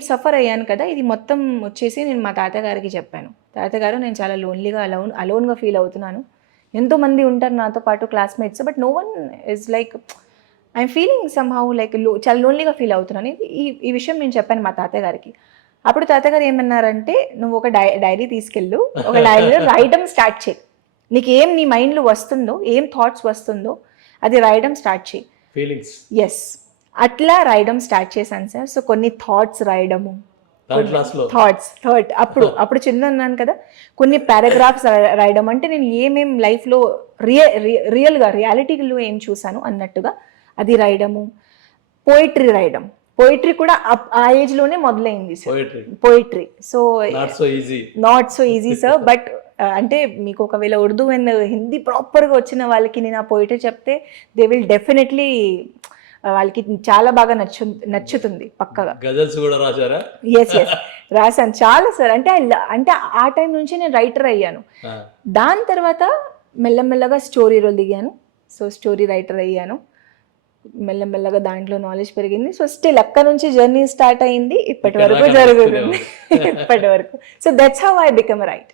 Suffer అయ్యాను కదా, ఇది మొత్తం వచ్చేసి నేను మా తాతగారికి చెప్పాను. తాతగారు, నేను చాలా లోన్లీగా అలోన్గా ఫీల్ అవుతున్నాను. ఎంతోమంది ఉంటారు నాతో పాటు classmates, but no one is like I'm feeling somehow like చాలా లోన్లీగా ఫీల్ అవుతున్నాను. ఈ ఈ విషయం నేను చెప్పాను మా తాతగారికి. అప్పుడు తాతగారు ఏమన్నారంటే, నువ్వు ఒక డైరీ తీసుకెళ్ళు, ఒక డైరీలో రాయడం స్టార్ట్ చేయి. నీకు ఏం నీ మైండ్లో వస్తుందో, ఏం థాట్స్ వస్తుందో అది రాయడం స్టార్ట్ చేయి. ఫీలింగ్స్. ఎస్, అట్లా రాయడం స్టార్ట్ చేశాను సార్. సో కొన్ని థాట్స్ రాయడము, అప్పుడు చిన్న ఉన్నాను కదా, కొన్ని పారాగ్రాఫ్స్ రాయడం, అంటే నేను ఏమేం లైఫ్లో రియల్గా రియాలిటీలో ఏం చూసాను అన్నట్టుగా అది రాయడము. పోయిటరీ రాయడం, పోయిటరీ కూడా ఆ ఏజ్లోనే మొదలైంది sir. Poetry so not so easy sir, but అంటే మీకు ఒకవేళ ఉర్దూ అండ్ హిందీ ప్రాపర్గా వచ్చిన వాళ్ళకి నేను ఆ పోయిటరీ చెప్తే దే విల్ డెఫినెట్లీ, వాళ్ళకి చాలా బాగా నచ్చుతుంది పక్కగా. గజల్స్ కూడా రాశారా? ఎస్ రాశాను చాలా సార్. అంటే ఆ టైం నుంచి నేను రైటర్ అయ్యాను. దాని తర్వాత మెల్లమెల్లగా స్టోరీలో దిగాను. సో స్టోరీ రైటర్ అయ్యాను. మెల్లమెల్లగా దాంట్లో నాలెడ్జ్ పెరిగింది. సో స్టిల్ అక్కడ నుంచి జర్నీ స్టార్ట్ అయింది, ఇప్పటి వరకు జరుగుతుంది. ఇప్పటి వరకు. So that's how I become right.